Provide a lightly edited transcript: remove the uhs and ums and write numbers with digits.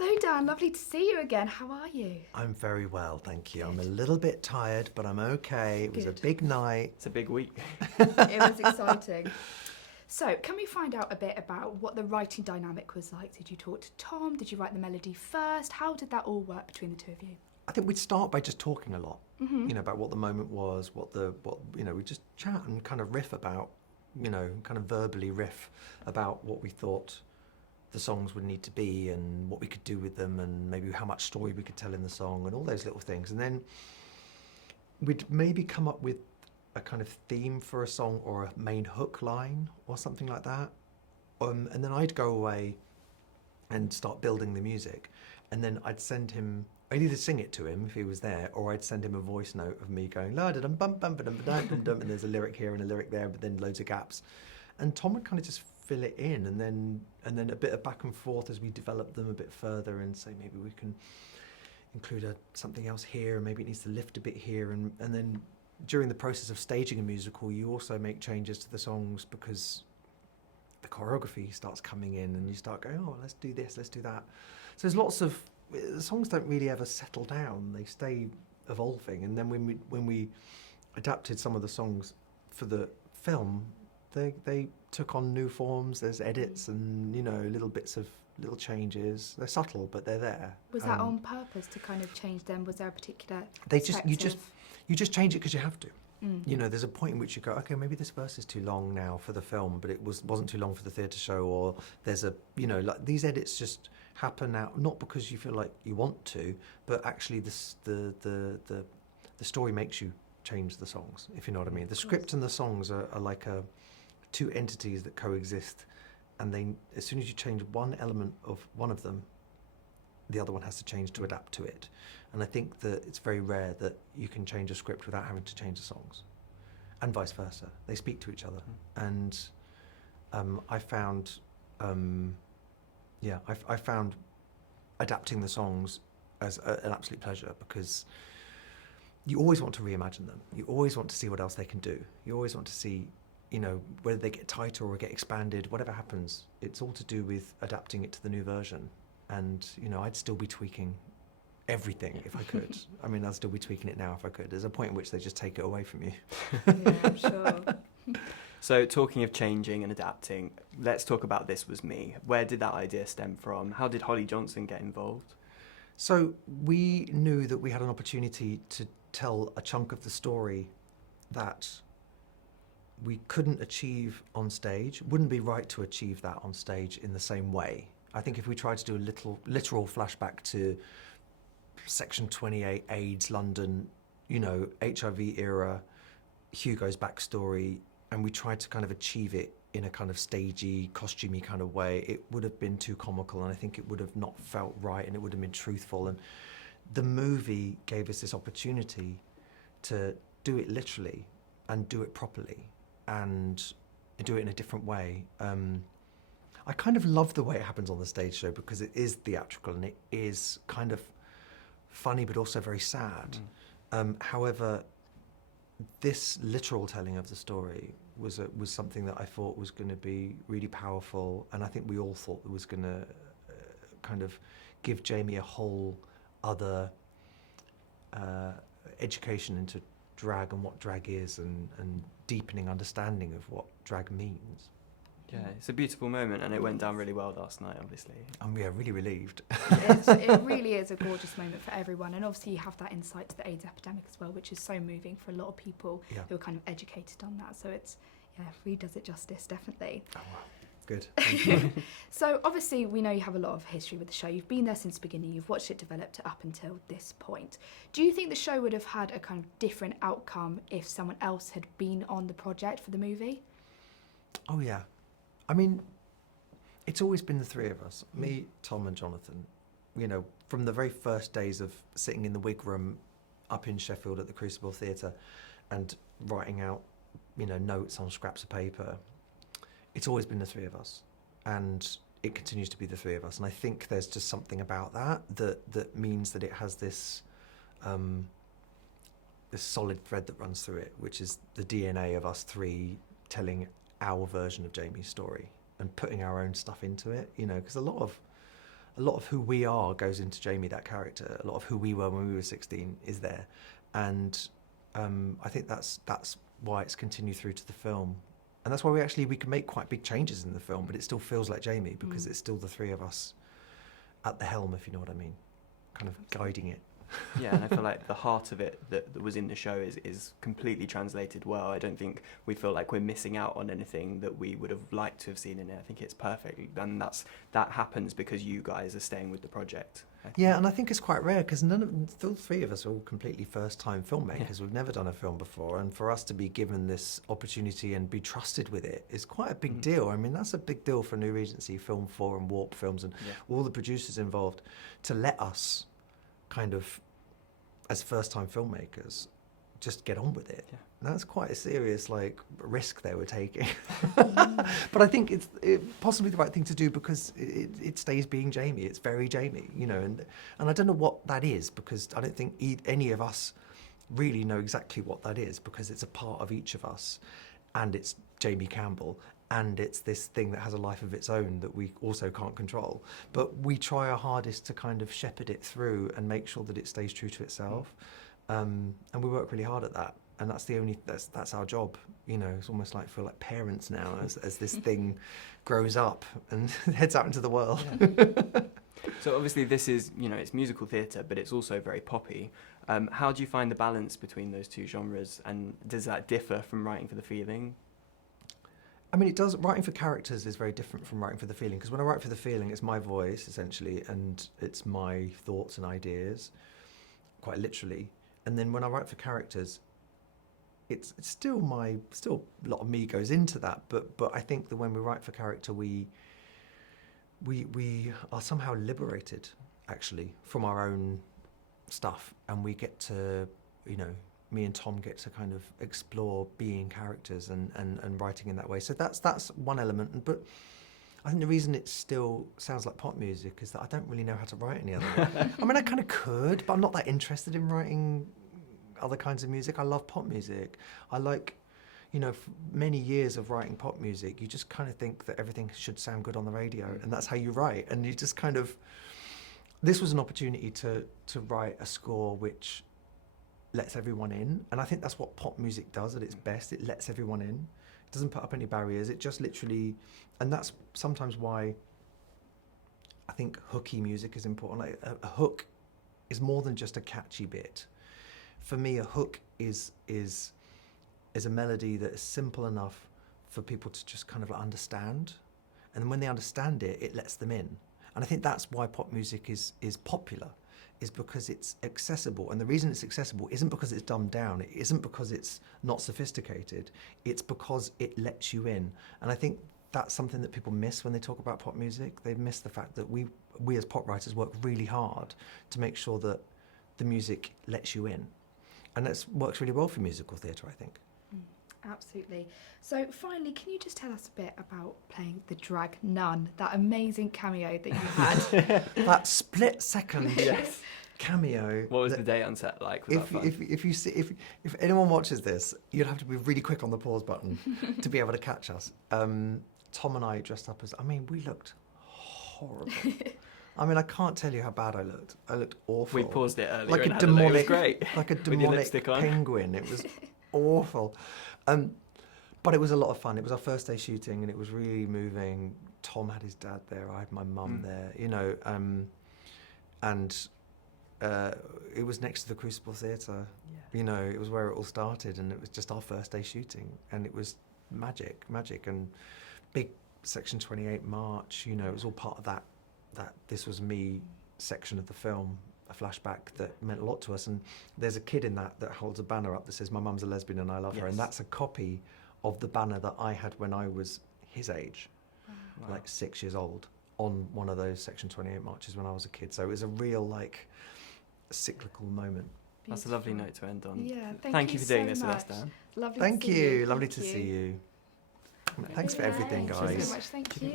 Hello, Dan. Lovely to see you again. How are you? I'm very well, thank you. Good. I'm a little bit tired, but I'm okay. It was a Good. big night. It's a big week. It was exciting. So, can we find out a bit about what the writing dynamic was like? Did you talk to Tom? Did you write the melody first? How did that all work between the two of you? I think we'd start by just talking a lot, about what the moment was, we just chat and kind of riff about, kind of verbally riff about what we thought the songs would need to be and what we could do with them and maybe how much story we could tell in the song and all those little things. And then we'd maybe come up with a kind of theme for a song or a main hook line or something like that. And then I'd go away and start building the music. And then I'd either sing it to him if he was there, or I'd send him a voice note of me going la da dum bum bum ba dum ba dum dum dum, and there's a lyric here and a lyric there, but then loads of gaps. And Tom would kind of just fill it in, and then a bit of back and forth as we develop them a bit further, and say maybe we can include something else here, and maybe it needs to lift a bit here, and then during the process of staging a musical, you also make changes to the songs because the choreography starts coming in, and you start going, oh, let's do this, let's do that. So there's lots of the songs don't really ever settle down; they stay evolving. And then when we adapted some of the songs for the film, they took on new forms. There's edits and little changes. They're subtle, but they're there. Was that on purpose to kind of change them? Was there a particular you just change it because you have to. There's a point in which you go, okay, maybe this verse is too long now for the film, but it wasn't too long for the theatre show, or there's like these edits just happen out, not because you feel like you want to, but actually the story makes you change the songs, if you know what I mean. The script and the songs are like two entities that coexist, and as soon as you change one element of one of them, the other one has to change to adapt to it. And I think that it's very rare that you can change a script without having to change the songs, and vice versa. They speak to each other. And I found adapting the songs as an absolute pleasure, because you always want to reimagine them. You always want to see what else they can do. You always want to see, whether they get tighter or get expanded, whatever happens. It's all to do with adapting it to the new version. And, I'd still be tweaking everything if I could. I mean, I'd still be tweaking it now if I could. There's a point in which they just take it away from you. Yeah, I'm sure. So talking of changing and adapting, let's talk about This Was Me. Where did that idea stem from? How did Holly Johnson get involved? So we knew that we had an opportunity to tell a chunk of the story that we couldn't achieve on stage. Wouldn't be right to achieve that on stage in the same way. I think if we tried to do a literal flashback to Section 28, AIDS, London, HIV era, Hugo's backstory, and we tried to kind of achieve it in a kind of stagey, costumey kind of way, it would have been too comical, and I think it would have not felt right, and it would have been truthful. And the movie gave us this opportunity to do it literally and do it properly and do it in a different way. I kind of love the way it happens on the stage show, because it is theatrical and it is kind of funny but also very sad. However, this literal telling of the story was something that I thought was going to be really powerful, and I think we all thought it was going to kind of give Jamie a whole other education into drag and what drag is, and deepening understanding of what drag means. Yeah, it's a beautiful moment, and it went down really well last night, obviously. We are really relieved. It really is a gorgeous moment for everyone, and obviously you have that insight to the AIDS epidemic as well, which is so moving for a lot of people who are kind of educated on that. So it's, really does it justice, definitely. Oh, wow. Good. Thank you. So obviously we know you have a lot of history with the show. You've been there since the beginning. You've watched it develop to up until this point. Do you think the show would have had a kind of different outcome if someone else had been on the project for the movie? Oh, yeah. I mean, it's always been the three of us, me, Tom and Jonathan. From the very first days of sitting in the wig room up in Sheffield at the Crucible Theatre and writing out, notes on scraps of paper, it's always been the three of us. And it continues to be the three of us. And I think there's just something about that means that it has this solid thread that runs through it, which is the DNA of us three telling our version of Jamie's story and putting our own stuff into it, because a lot a lot of who we are goes into Jamie, that character. A lot of who we were when we were 16 is there, and I think that's why it's continued through to the film, and that's why we can make quite big changes in the film, but it still feels like Jamie because it's still the three of us at the helm, if you know what I mean, kind of guiding it. Yeah, and I feel like the heart of it that was in the show is completely translated well. I don't think we feel like we're missing out on anything that we would have liked to have seen in it. I think it's perfect, and that happens because you guys are staying with the project. Yeah, and I think it's quite rare because the three of us are all completely first-time filmmakers. We've never done a film before, and for us to be given this opportunity and be trusted with it is quite a big deal. I mean, that's a big deal for New Regency, Film 4 and Warp Films and all the producers involved to let us kind of, as first-time filmmakers, just get on with it. Yeah. And that's quite a serious risk they were taking. But I think it's possibly the right thing to do because it stays being Jamie. It's very Jamie, you know, and I don't know what that is because I don't think any of us really know exactly what that is because it's a part of each of us, and it's Jamie Campbell, and it's this thing that has a life of its own that we also can't control. But we try our hardest to kind of shepherd it through and make sure that it stays true to itself. And we work really hard at that. And that's our job. You know, it's almost like feel like parents now as this thing grows up and heads out into the world. Yeah. So obviously this is, you know, it's musical theatre, but it's also very poppy. How do you find the balance between those two genres, and does that differ from writing for the feeling? I mean, it does. Writing for characters is very different from writing for the feeling, because when I write for the feeling, it's my voice, essentially, and it's my thoughts and ideas, quite literally. And then when I write for characters, it's still a lot of me goes into that, but I think that when we write for character, we are somehow liberated, actually, from our own stuff, and we get to, you know, me and Tom get to kind of explore being characters and writing in that way. So that's one element. But I think the reason it still sounds like pop music is that I don't really know how to write any other way. I mean, I kind of could, but I'm not that interested in writing other kinds of music. I love pop music. I like, you know, many years of writing pop music, you just kind of think that everything should sound good on the radio, and that's how you write. And you just kind of, this was an opportunity to write a score which lets everyone in, and I think that's what pop music does at its best. It lets everyone in. It doesn't put up any barriers. It just literally, and that's sometimes why I think hooky music is important. Like a hook is more than just a catchy bit. For me, a hook is a melody that is simple enough for people to just kind of understand, and when they understand it, it lets them in. And I think that's why pop music is popular, is because it's accessible. And the reason it's accessible isn't because it's dumbed down, it isn't because it's not sophisticated, it's because it lets you in. And I think that's something that people miss when they talk about pop music. They miss the fact that we as pop writers work really hard to make sure that the music lets you in. And that works really well for musical theatre, I think. Absolutely. So finally, can you just tell us a bit about playing the drag nun, that amazing cameo that you had? That split second cameo. What was the day on set like? Was that fun? If anyone watches this, you'd have to be really quick on the pause button to be able to catch us. Tom and I dressed up as, I mean, we looked horrible. I mean, I can't tell you how bad I looked. I looked awful. We paused it earlier. Like and a had a look. It was demonic, great. like a With your demonic lipstick on. penguin. It was awful. But it was a lot of fun. It was our first day shooting, and it was really moving. Tom had his dad there. I had my mum there. You know, and it was next to the Crucible Theatre. Yeah. You know, it was where it all started, and it was just our first day shooting, and it was magic, and big Section 28 march. You know, it was all part of that This Was Me section of the film, a flashback that meant a lot to us. And there's a kid in that holds a banner up that says, "My mum's a lesbian and I love her," and that's a copy of the banner that I had when I was his age, like 6 years old, on one of those Section 28 marches when I was a kid. So it was a real cyclical moment. Beautiful. That's a lovely note to end on. Yeah, thank you for doing so this with us, much. Dan. Lovely Thank to see you. you. Lovely Thank to you. see you. Thanks for everything, Thank you guys. so much. Thank you.